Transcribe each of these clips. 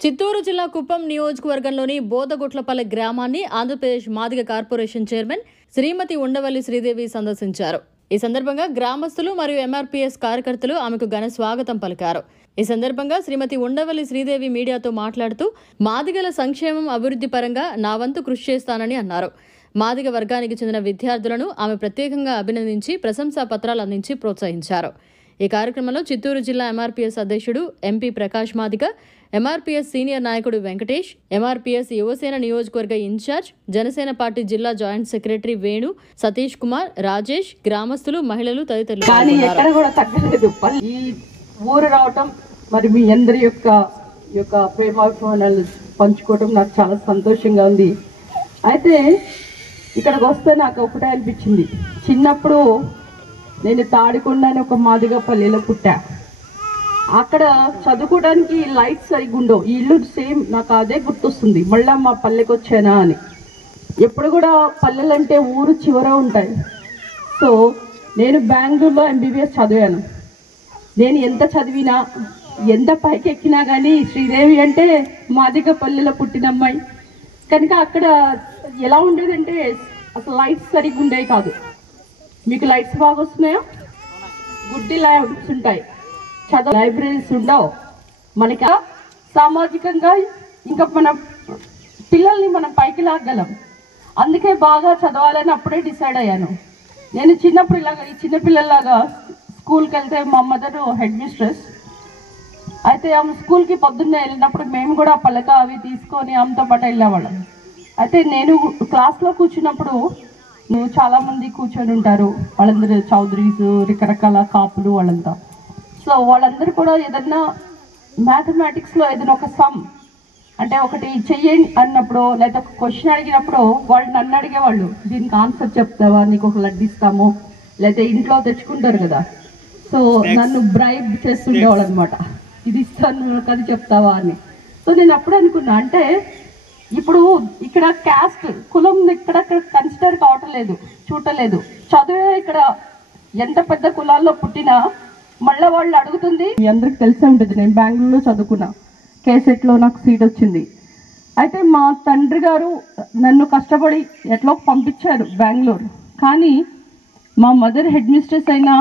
చిత్తూరు జిల్లా కుప్పం నియోజకవర్గంలోని బోదగుట్లపల్లె గ్రామాన్ని ఆంధ్రప్రదేశ్ మాదిగ కార్పొరేషన్ చైర్మన్ శ్రీమతి ఉండవల్లి శ్రీదేవి సందర్శించారు. ఈ సందర్భంగా గ్రామస్తులు మరియు ఎంఆర్పీఎస్ కార్యకర్తలు ఆమెకు ఘన స్వాగతం పలికారు. ఈ సందర్భంగా శ్రీమతి ఉండవల్లి శ్రీదేవి మీడియాతో మాట్లాడుతూ మాదిగల సంక్షేమం అభివృద్ధి పరంగా నా వంతు కృషి చేస్తానని అన్నారు. మాదిగ వర్గానికి చెందిన విద్యార్థులను ఆమె ప్రత్యేకంగా అభినందించి ప్రశంసా పత్రాలు అందించి ప్రోత్సహించారు. ఈ కార్యక్రమంలో చిత్తూరు జిల్లా ఎంఆర్పీఎస్ అధ్యక్షుడు MP Prakash Madiga, MRPS senior నాయకుడు వెంకటేష్, ఎంఆర్పీఎస్ యువసేన నియోజకవర్గ ఇన్ఛార్జ్, జనసేన పార్టీ జిల్లా జాయింట్ సెక్రటరీ వేణు, సతీష్ కుమార్, రాజేష్, గ్రామస్తులు, మహిళలు తదితరులు ఊరు రావటం మరి మీ అందరి యొక్క ప్రేమాభిమానాలు పంచుకోవటం నాకు చాలా సంతోషంగా ఉంది. అయితే ఇక్కడికి వస్తే నాకు ఒకటే అనిపించింది, చిన్నప్పుడు నేను తాడికొండ అని ఒక మాదిగ పల్లెలో పుట్టా. అక్కడ చదువుకోవడానికి లైట్స్ సరిగ్గా ఉండవు. ఈ ఇల్లు సేమ్ నాకు అదే గుర్తొస్తుంది, మళ్ళీ మా పల్లెకి వచ్చానా అని. ఎప్పుడు కూడా పల్లెలంటే ఊరు చివర ఉంటాయి. సో నేను బెంగళూరులో ఎంబీబీఎస్ చదివాను. నేను ఎంత చదివినా ఎంత పైకి ఎక్కినా కానీ శ్రీదేవి అంటే మాదిగ పల్లెలో పుట్టిన అమ్మాయి కనుక అక్కడ ఎలా ఉండేదంటే అసలు లైట్స్ సరిగ్గా ఉండేవి కాదు. మీకు లైట్స్ బాగా వస్తున్నాయో, గుడ్డి లైట్స్ ఉంటాయి, చదువు లైబ్రరీస్ ఉండవు. మనకి సామాజికంగా ఇంకా మన పిల్లల్ని మనం పైకి లాగలం. అందుకే బాగా చదవాలని అప్పుడే డిసైడ్ అయ్యాను. నేను చిన్నప్పుడు ఇలాగా ఈ చిన్నపిల్లల్లాగా స్కూల్కి వెళ్తే మా మదర్ హెడ్ మిస్ట్రెస్ అయితే ఆమె స్కూల్కి పొద్దున్నే వెళ్ళినప్పుడు మేము కూడా పలక అవి తీసుకొని ఆమెతో పాటు వెళ్ళేవాళ్ళం. అయితే నేను క్లాస్లో కూర్చున్నప్పుడు చాలామంది కూర్చొని ఉంటారు, వాళ్ళందరూ చౌదరీస్, రకరకాల కాపులు వాళ్ళంతా. సో వాళ్ళందరూ కూడా ఏదన్నా మ్యాథమెటిక్స్లో ఏదైనా ఒక సమ్ అంటే ఒకటి చెయ్యండి అన్నప్పుడు లేదా ఒక క్వశ్చన్ అడిగినప్పుడు వాళ్ళు నన్ను అడిగేవాళ్ళు, దీనికి ఆన్సర్ చెప్తావా, నీకు ఒక లడ్డు ఇస్తాము, లేదా ఇంట్లో తెచ్చుకుంటారు కదా. సో నన్ను బ్రైబ్ చేస్తుండేవాళ్ళు అనమాట, ఇది ఇస్తాను అది చెప్తావా అని. సో నేను అప్పుడు అనుకున్నా, అంటే ఇప్పుడు ఇక్కడ క్యాస్ట్ కులం ఇక్కడ కన్సిడర్ కావట్లేదు, చూడలేదు. చదువే ఇక్కడ ఎంత పెద్ద కులాల్లో పుట్టినా మళ్ళీ వాళ్ళు అడుగుతుంది. మీ అందరికి తెలిసే ఉంటుంది, నేను బెంగళూరులో చదువుకున్నా, కేసెట్లో నాకు సీట్ వచ్చింది. అయితే మా తండ్రి గారు నన్ను కష్టపడి ఎట్లా పంపించారు బెంగళూరు. కానీ మా మదర్ హెడ్ మిస్ట్రెస్ అయినా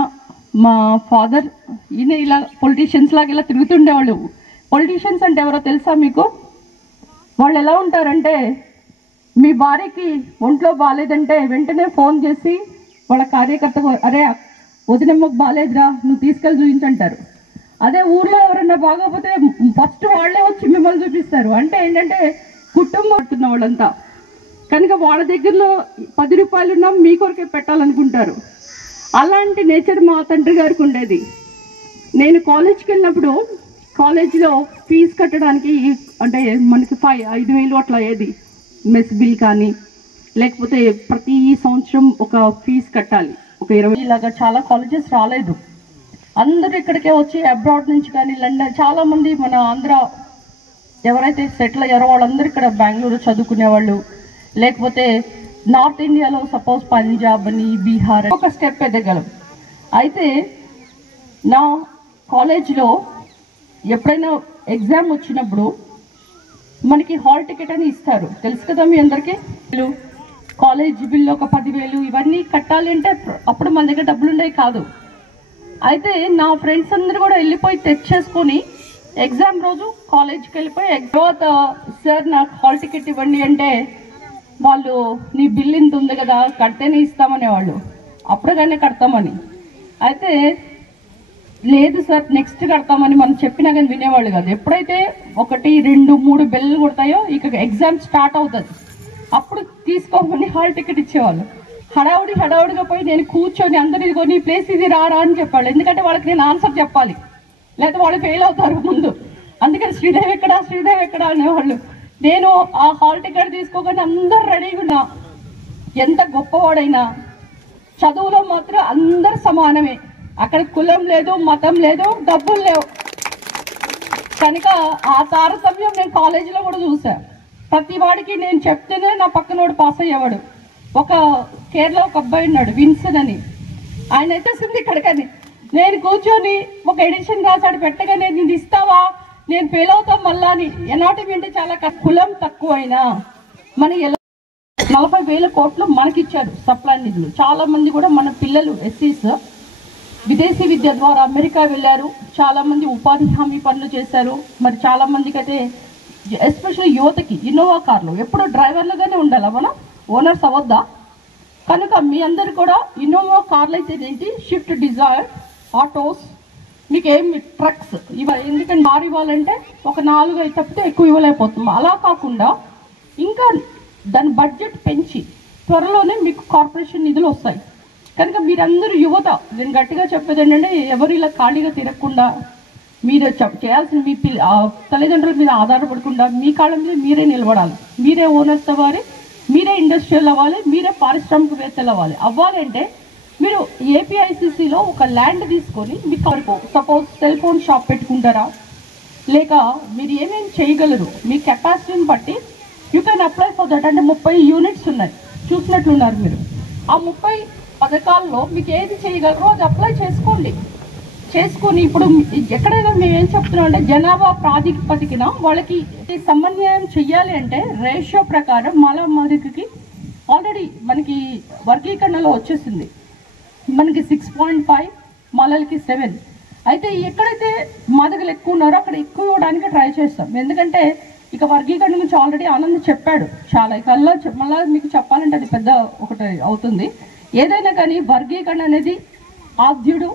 మా ఫాదర్ ఈయన ఇలా పొలిటీషియన్స్ లాగా ఇలా తిరుగుతుండేవాళ్ళు. పొలిటీషియన్స్ అంటే ఎవరో తెలుసా మీకు? వాళ్ళు ఎలా ఉంటారంటే మీ భార్యకి ఒంట్లో బాగాలేదంటే వెంటనే ఫోన్ చేసి వాళ్ళ కార్యకర్తకు, అరే వదినమ్మకు బాగాలేదురా, నువ్వు తీసుకెళ్ళి చూపించంటారు. అదే ఊర్లో ఎవరన్నా బాగోపోతే ఫస్ట్ వాళ్ళే వచ్చి మిమ్మల్ని చూపిస్తారు. అంటే ఏంటంటే కుటుంబం పడుతున్న వాళ్ళంతా కనుక వాళ్ళ దగ్గరలో 10 రూపాయలు ఉన్నా మీ కొరకే పెట్టాలనుకుంటారు. అలాంటి నేచర్ మా తండ్రి గారికి ఉండేది. నేను కాలేజ్కి వెళ్ళినప్పుడు కాలేజీలో ఫీజు కట్టడానికి అంటే మనకి 5,000 అట్లా అయ్యేది, మెస్ బిల్ కానీ, లేకపోతే ప్రతి సంవత్సరం ఒక ఫీజు కట్టాలి, ఒక 20. ఇలాగా చాలా కాలేజెస్ రాలేదు, అందరూ ఇక్కడికే వచ్చి అబ్రాడ్ నుంచి కానీ లండన్, చాలామంది మన ఆంధ్ర ఎవరైతే సెటిల్ అయ్యారో వాళ్ళందరూ ఇక్కడ బెంగళూరు చదువుకునేవాళ్ళు, లేకపోతే నార్త్ ఇండియాలో సపోజ్ పంజాబ్ అని, బీహార్ ఒక స్టెప్ ఎదగలం. అయితే నా కాలేజ్లో ఎప్పుడైనా ఎగ్జామ్ వచ్చినప్పుడు మనకి హాల్ టికెట్ అని ఇస్తారు, తెలుసు కదా మీ అందరికీ. కాలేజ్ బిల్లు ఒక 10,000 ఇవన్నీ కట్టాలి అంటే అప్పుడు మన దగ్గర డబ్బులు ఉండేవి కాదు. అయితే నా ఫ్రెండ్స్ అందరూ కూడా వెళ్ళిపోయి తెచ్చేసుకొని ఎగ్జామ్ రోజు కాలేజ్కి వెళ్ళిపోయి తర్వాత సార్ నాకు హాల్ టికెట్ ఇవ్వండి అంటే వాళ్ళు నీ బిల్ ఇంత ఉంది కదా కడితేనే ఇస్తామనేవాళ్ళు, అప్పుడుగానే కడతామని. అయితే లేదు సార్ నెక్స్ట్ కడతామని మనం చెప్పినా కానీ వినేవాళ్ళు కాదు. ఎప్పుడైతే 1, 2, 3 బెల్లు కొడతాయో ఇక ఎగ్జామ్ స్టార్ట్ అవుతుంది, అప్పుడు తీసుకోమని హాల్ టికెట్ ఇచ్చేవాళ్ళు. హడావుడిగా పోయి నేను కూర్చొని అందరు ఇదిగో నీ ప్లేస్ ఇది రారా అని చెప్పాళ్ళు, ఎందుకంటే వాళ్ళకి నేను ఆన్సర్ చెప్పాలి, లేకపోతే వాళ్ళు ఫెయిల్ అవుతారు ముందు. అందుకని శ్రీదేవి ఎక్కడా అనేవాళ్ళు. నేను ఆ హాల్ టికెట్ తీసుకోగానే అందరు రెడీగా ఉన్నా. ఎంత గొప్పవాడైనా చదువులో మాత్రం అందరు సమానమే, అక్కడ కులం లేదు, మతం లేదు, డబ్బులు లేవు. కనుక ఆ తారతమ్యం నేను కాలేజీలో కూడా చూసా. ప్రతి వాడికి నేను చెప్తేనే నా పక్కనోడు పాస్ అయ్యేవాడు. ఒక కేరళ ఒక అబ్బాయి ఉన్నాడు విన్సన్ అని, ఆయన వచ్చేసింది ఇక్కడికని. నేను కూర్చొని ఒక ఎడిషన్ రాసాడు పెట్టగానే, నేను ఇస్తావా నేను ఫెయిల్ అవుతాం మళ్ళా అని. ఎనాటమీ అంటే చాలా కులం తక్కువైనా మన 40,000 కోట్లు మనకిచ్చారు సప్లై నిధులు. చాలా మంది కూడా మన పిల్లలు ఎస్సీస్ విదేశీ విద్య ద్వారా అమెరికా వెళ్ళారు, చాలా మంది ఉపాధి హామీ పనులు చేశారు. మరి చాలా మందికి అయితే ఎస్పెషల్లీ యువతకి ఇన్నోవా కార్లు ఎప్పుడు డ్రైవర్లుగానే ఉండాలా, మనం ఓనర్స్ అవ్వద్దా? కనుక మీ అందరు కూడా ఇన్నోవా కార్లు అయితే ఏంటి, షిఫ్ట్ డిజైర్, ఆటోస్, మీకు ఏమి ట్రక్స్ ఎందుకంటే కారు ఇవ్వాలంటే ఒక 4-5 తప్పితే ఎక్కువ ఇవ్వలేకపోతున్నాం. అలా కాకుండా ఇంకా దాని బడ్జెట్ పెంచి త్వరలోనే మీకు కార్పొరేషన్ నిధులు వస్తాయి. కనుక మీరందరూ యువత, నేను గట్టిగా చెప్పేది ఏంటంటే ఎవరు ఇలా ఖాళీగా తిరగకుండా మీరు చేయాల్సిన మీ తల్లిదండ్రుల మీద ఆధారపడకుండా మీ కాళ్ళ మీద మీరే నిలబడాలి. మీరే ఓనర్స్ అవ్వాలి, మీరే ఇండస్ట్రియల్ అవ్వాలి, మీరే పారిశ్రామికవేత్తలు అవ్వాలి. అవ్వాలంటే మీరు ఏపీఐసిసిలో ఒక ల్యాండ్ తీసుకొని మీకు సపోజ్ సెల్ ఫోన్ షాప్ పెట్టుకుంటారా, లేక మీరు ఏమేమి చేయగలరు మీ కెపాసిటీని బట్టి you can apply for that. అంటే 30 యూనిట్స్ ఉన్నాయి చూసినట్లున్నారు మీరు. ఆ 30 పథకాల్లో మీకు ఏది చేయగలరో అది అప్లై చేసుకొని ఇప్పుడు ఎక్కడైనా మేము ఏం చెప్తున్నాం అంటే జనాభా ప్రాతిపదికన వాళ్ళకి సమన్వయం చెయ్యాలి అంటే రేషియో ప్రకారం మాదికి ఆల్రెడీ మనకి వర్గీకరణలో వచ్చేసింది. మనకి 6.5, మాలలకి 7. అయితే ఎక్కడైతే మాదిగలు ఎక్కువ ఉన్నారో అక్కడ ఎక్కువ ఇవ్వడానికి ట్రై చేస్తాం. ఎందుకంటే ఇక వర్గీకరణ గురించి ఆల్రెడీ ఆనంద్ చెప్పాడు చాలా. ఇక మళ్ళీ మీకు చెప్పాలంటే అది పెద్ద ఒకటి అవుతుంది. ఏదైనా కానీ వర్గీకరణ అనేది ఆద్యుడు,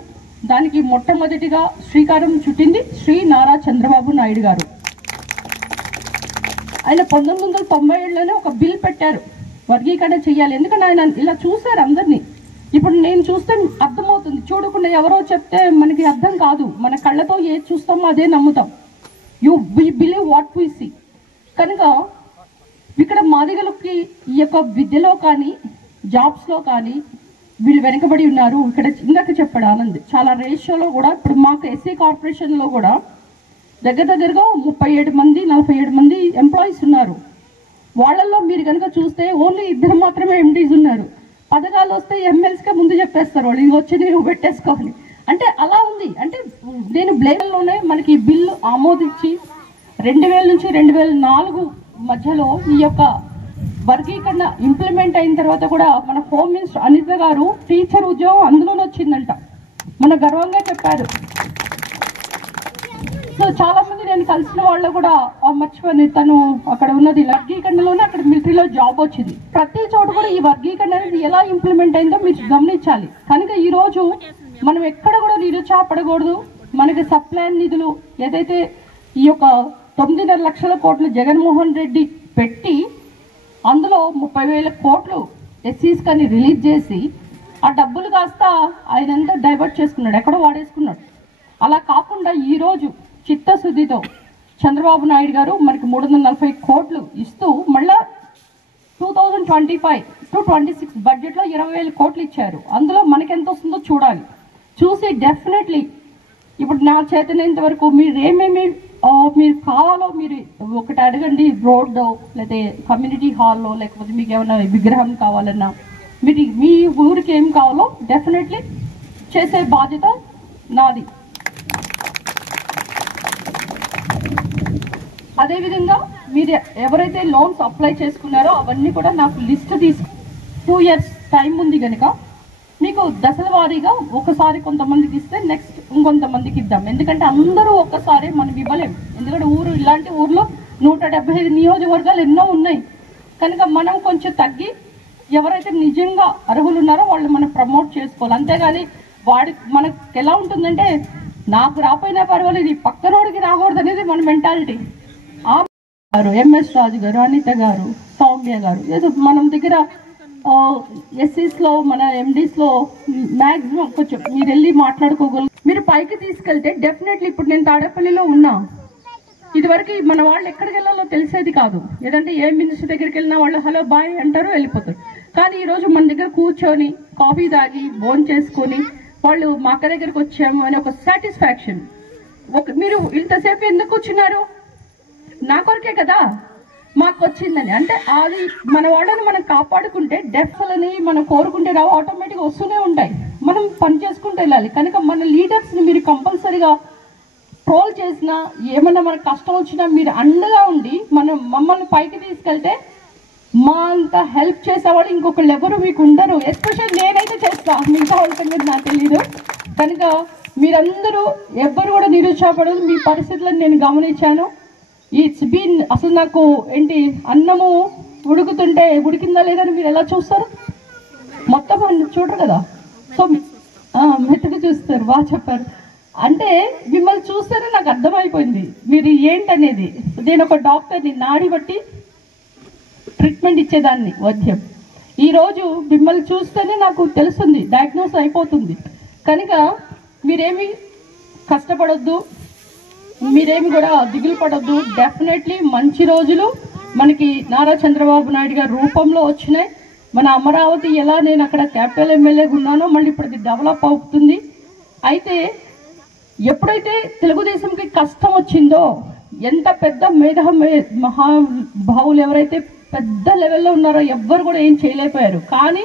దానికి మొట్టమొదటిగా శ్రీకారం చుట్టింది శ్రీ నారా చంద్రబాబు నాయుడు గారు. ఆయన 1997లోనే ఒక బిల్ పెట్టారు వర్గీకరణ చెయ్యాలి. ఎందుకంటే ఆయన ఇలా చూశారు అందరినీ. ఇప్పుడు నేను చూస్తే అర్థమవుతుంది, చూడకుండా ఎవరో చెప్తే మనకి అర్థం కాదు. మన కళ్ళతో ఏది చూస్తామో అదే నమ్ముతాం. We believe what we see. కనుక ఇక్కడ మాదిగలకి ఈ యొక్క విద్యలో కానీ జాబ్స్లో కానీ వీళ్ళు వెనకబడి ఉన్నారు. ఇక్కడ ఇందాక చెప్పాడు ఆనంద్, చాలా రేషియోలో కూడా ఇప్పుడు మాకు ఎస్సీ కార్పొరేషన్లో కూడా దగ్గరగా 37 మంది 47 మంది ఎంప్లాయీస్ ఉన్నారు. వాళ్ళల్లో మీరు కనుక చూస్తే ఓన్లీ 2 మాత్రమే ఎండీస్ ఉన్నారు. పథకాలు వస్తే ఎమ్మెల్సీగా ముందు చెప్పేస్తారు వాళ్ళు, ఇది వచ్చి నువ్వు పెట్టేసుకోవాలి అంటే అలా ఉంది. అంటే నేను బ్లేమ్లోనే మనకి బిల్లు ఆమోదించి 2000 నుంచి 2004 మధ్యలో ఈ యొక్క వర్గీకరణ ఇంప్లిమెంట్ అయిన తర్వాత కూడా మన హోమ్ మినిస్టర్ అనిత గారు టీచర్ ఉద్యోగం అందులోనే వచ్చిందంట, మన గర్వంగా చెప్పారు. సో చాలా మంది నేను కలిసిన వాళ్ళు కూడా మర్చిపోయి తను అక్కడ ఉన్నది వర్గీకరణలోనే అక్కడ మిలిటరీలో జాబ్ వచ్చింది. ప్రతి చోట కూడా ఈ వర్గీకరణ అనేది ఎలా ఇంప్లిమెంట్ అయిందో మీరు గమనించాలి. కనుక ఈ రోజు మనం ఎక్కడ కూడా నిరుత్సాహపడకూడదు. మనకి సప్లై నిధులు ఏదైతే ఈ యొక్క 9.5 లక్షల కోట్లు జగన్మోహన్ రెడ్డి పెట్టి అందులో 30,000 కోట్లు ఎస్సీస్ కానీ రిలీజ్ చేసి ఆ డబ్బులు కాస్త ఆయనంతా డైవర్ట్ చేసుకున్నాడు, ఎక్కడో వాడేసుకున్నాడు. అలా కాకుండా ఈరోజు చిత్తశుద్ధితో చంద్రబాబు నాయుడు గారు మనకి 340 కోట్లు ఇస్తూ మళ్ళా 2025 to 26 బడ్జెట్లో 20,000 కోట్లు ఇచ్చారు. అందులో మనకి ఎంత వస్తుందో చూడాలి. చూసి డెఫినెట్లీ ఇప్పుడు నా చేతనంత వరకు మీరు ఏమేమి మీరు కావాలో మీరు ఒకటి అడగండి. రోడ్డు లేకపోతే కమ్యూనిటీ హాల్లో లేకపోతే మీకు ఏమైనా విగ్రహం కావాలన్నా మీరు మీ ఊరికి ఏం కావాలో డెఫినెట్లీ చేసే బాధ్యత నాది. అదేవిధంగా మీరు ఎవరైతే లోన్స్ అప్లై చేసుకున్నారో అవన్నీ కూడా నాకు లిస్ట్ 2 years టైం ఉంది కనుక మీకు దశల వారీగా ఒకసారి కొంతమందికి ఇస్తే నెక్స్ట్ ఇంకొంతమందికి ఇద్దాం. ఎందుకంటే అందరూ ఒక్కసారి మనం ఇవ్వలేము. ఎందుకంటే ఇలాంటి ఊర్లో 175 నియోజకవర్గాలు ఎన్నో ఉన్నాయి. కనుక మనం కొంచెం తగ్గి ఎవరైతే నిజంగా అర్హులు ఉన్నారో వాళ్ళు మనం ప్రమోట్ చేసుకోవాలి. అంతేగాని మనకు ఎలా ఉంటుందంటే నాకు రాపోయినా పర్వాలేదు ఈ పక్కనోడికి రాకూడదు అనేది మన మెంటాలిటీ. ఎంఎస్ రాజు గారు, అనిత గారు, సౌమ్య గారు, ఏదో మనం దగ్గర ఎస్సీస్లో మన ఎండీస్లో మ్యాక్సిమం కొంచెం మీరు వెళ్ళి మాట్లాడుకోగలరు. మీరు పైకి తీసుకెళ్తే డెఫినెట్లీ ఇప్పుడు నేను తాడేపల్లిలో ఉన్నా, ఇదివరకు మన వాళ్ళు ఎక్కడికి వెళ్ళాలో తెలిసేది కాదు. ఏదంటే ఏ మినిస్టర్ దగ్గరికి వెళ్ళినా వాళ్ళు హలో బాయ్ అంటారు వెళ్ళిపోతారు. కానీ ఈరోజు మన దగ్గర కూర్చొని కాఫీ తాగి భోజనం చేసుకొని వాళ్ళు మా అక్క దగ్గరికి వచ్చాము అని ఒక సాటిస్ఫాక్షన్. మీరు ఇంతసేపు ఎందుకు కూర్చున్నారు? నా కొరకే కదా మాకు వచ్చిందని. అంటే అది మన వాళ్ళని మనం కాపాడుకుంటే డెఫ్లని మనం కోరుకుంటే రావు, ఆటోమేటిక్గా వస్తూనే ఉంటాయి. మనం పని చేసుకుంటూ వెళ్ళాలి. కనుక మన లీడర్స్ని మీరు కంపల్సరీగా ట్రోల్ చేసినా ఏమన్నా మనకు కష్టం వచ్చినా మీరు అండగా ఉండి మమ్మల్ని పైకి తీసుకెళ్తే మా అంత హెల్ప్ చేసేవాళ్ళు ఇంకొకళ్ళు ఎవరు మీకు ఉండరు. ఎస్పెషల్ నేనైతే చేస్తా, మిగతా వాళ్ళ సంగతి నాకు తెలీదు. కనుక మీరందరూ ఎవ్వరు కూడా నిరుత్సాహపడదు. మీ పరిస్థితులను నేను గమనించాను. ఇట్స్ బీన్ అసలు నాకు ఏంటి అన్నము ఉడుకుతుంటే ఉడికిందా లేదని మీరు ఎలా చూస్తారు? మొత్తం చూడరు కదా. సో మెత్తగా చూస్తారు. బాగా చెప్పారు. అంటే మిమ్మల్ని చూస్తేనే నాకు అర్థమైపోయింది మీరు ఏంటనేది. నేను ఒక డాక్టర్ని, నాడి బట్టి ట్రీట్మెంట్ ఇచ్చేదాన్ని, వైద్యం. ఈరోజు మిమ్మల్ని చూస్తేనే నాకు తెలుస్తుంది, డయాగ్నోస్ అయిపోతుంది. కనుక మీరేమి కష్టపడొద్దు, మీరేమి కూడా దిగులు పడొద్దు. డెఫినెట్లీ మంచి రోజులు మనకి నారా చంద్రబాబు నాయుడు గారి రూపంలో వచ్చినాయి. మన అమరావతి ఎలా నేను అక్కడ క్యాపిటల్ ఎమ్మెల్యేగా ఉన్నానో మళ్ళీ ఇప్పుడు అది డెవలప్ అవుతుంది. అయితే ఎప్పుడైతే తెలుగుదేశంకి కష్టం వచ్చిందో, ఎంత పెద్ద మహాభావులు ఎవరైతే పెద్ద లెవెల్లో ఉన్నారో ఎవ్వరు కూడా ఏం చేయలేకపోయారు. కానీ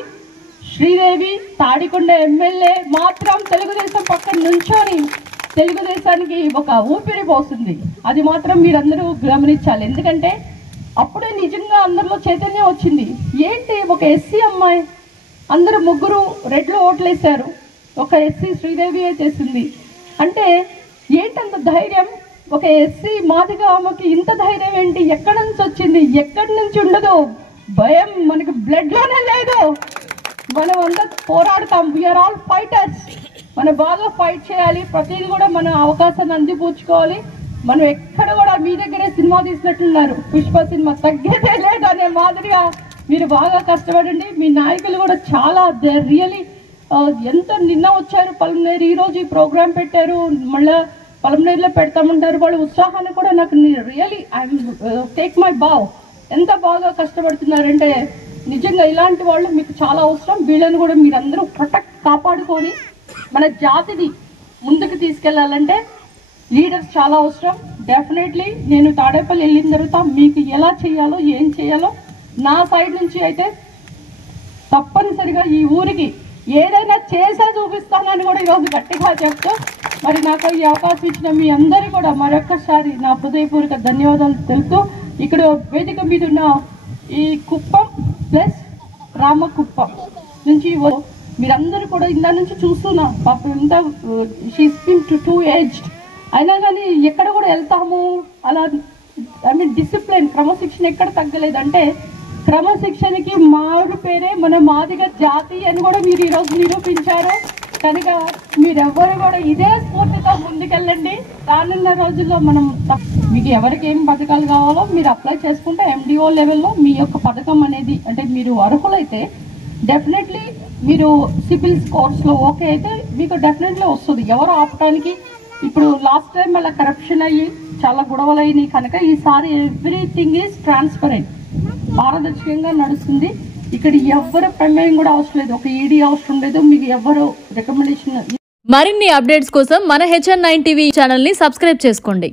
శ్రీదేవి తాడికొండ ఎమ్మెల్యే మాత్రం తెలుగుదేశం పక్కన నుంచొని తెలుగుదేశానికి ఒక ఊపిరి పోస్తుంది. అది మాత్రం మీరందరూ గమనించాలి. ఎందుకంటే అప్పుడే నిజంగా అందరిలో చైతన్యం వచ్చింది. ఏంటి ఒక ఎస్సీ అమ్మాయి, అందరూ ముగ్గురు రెడ్లు ఓట్లేశారు, ఒక ఎస్సీ శ్రీదేవి చేసింది అంటే ఏంటంత ధైర్యం? ఒక ఎస్సీ మాదిగా ఆమెకి ఇంత ధైర్యం ఏంటి? ఎక్కడి నుంచి వచ్చింది? ఎక్కడి నుంచి ఉండదు. భయం మనకి బ్లడ్లోనే లేదు. మనం అంతా పోరాడతాం. We are all fighters. మనం బాగా ఫైట్ చేయాలి. ప్రతిదీ కూడా మన అవకాశాన్ని అందిపుచ్చుకోవాలి. మనం ఎక్కడ కూడా మీ దగ్గరే సినిమా తీసినట్లున్నారు, పుష్ప సినిమా తగ్గేదే లేదు అనే మాదిరిగా మీరు బాగా కష్టపడండి. మీ నాయకులు కూడా చాలా రియలీ ఎంత నిన్న వచ్చారు పలమనేరు, ఈరోజు ఈ ప్రోగ్రాం పెట్టారు, మళ్ళీ పలమనేరులో పెడతామంటారు. వాళ్ళ ఉత్సాహాన్ని కూడా నాకు రియలీ ఐఎమ్ టేక్ మై బావ్. ఎంత బాగా కష్టపడుతున్నారంటే నిజంగా ఇలాంటి వాళ్ళు మీకు చాలా అవసరం. వీళ్ళని కూడా మీరందరూ కాపాడుకొని మన జాతిని ముందుకు తీసుకెళ్లాలంటే లీడర్స్ చాలా అవసరం. డెఫినెట్లీ నేను తాడేపల్లి వెళ్ళిన తర్వాత మీకు ఎలా చేయాలో ఏం చేయాలో నా సైడ్ నుంచి అయితే తప్పనిసరిగా ఈ ఊరికి ఏదైనా చేసే చూపిస్తానని కూడా ఈరోజు గట్టిగా చెప్తూ, మరి నాకు ఈ అవకాశం ఇచ్చిన మీ అందరికీ కూడా మరొక్కసారి నా హృదయపూర్వక ధన్యవాదాలు తెలుపుతూ, ఇక్కడ వేదిక మీద ఉన్న ఈ కుప్పం ప్లస్ రామకుప్పం నుంచి మీరందరూ కూడా ఇందా నుంచి చూస్తున్నా, పాపం ఇంత షీస్ బిన్ టూ ఏజ్డ్ అయినా కానీ ఎక్కడ కూడా వెళ్తాము అలా. ఐ మీన్ డిసిప్లిన్, క్రమశిక్షణ ఎక్కడ తగ్గలేదు. అంటే క్రమశిక్షణకి మారు పేరే మన మాదిగ జాతి అని కూడా మీరు ఈరోజు నిరూపించారు. కనుక మీరెవ్వరు కూడా ఇదే స్ఫూర్తితో ముందుకెళ్ళండి. రానున్న రోజుల్లో మనం మీకు ఎవరికి ఏం పథకాలు కావాలో మీరు అప్లై చేసుకుంటే ఎండిఓ లెవెల్లో మీ యొక్క పథకం అనేది, అంటే మీరు అర్హులైతే డెఫినెట్లీ మీరు సివిల్ స్కోర్స్లో ఓకే అయితే మీకు డెఫినెట్లీ వస్తుంది. ఎవరు ఆపడానికి ఇప్పుడు లాస్ట్ టైం అలా కరప్షన్ అయ్యి చాలా గొడవలు అయినాయి. కనుక ఈసారి ఎవ్రీథింగ్ ఈజ్ ట్రాన్స్పరెంట్, పారదర్శకంగా నడుస్తుంది. ఇక్కడ ఎవరు ప్రమేయం కూడా అవసరం లేదు, ఒక ఈడీ అవసరం లేదు, మీకు ఎవరు రికమెండేషన్. మరిన్ని అప్డేట్స్ కోసం మన HN9 టీవీ ఛానల్ ని సబ్స్క్రైబ్ చేసుకోండి.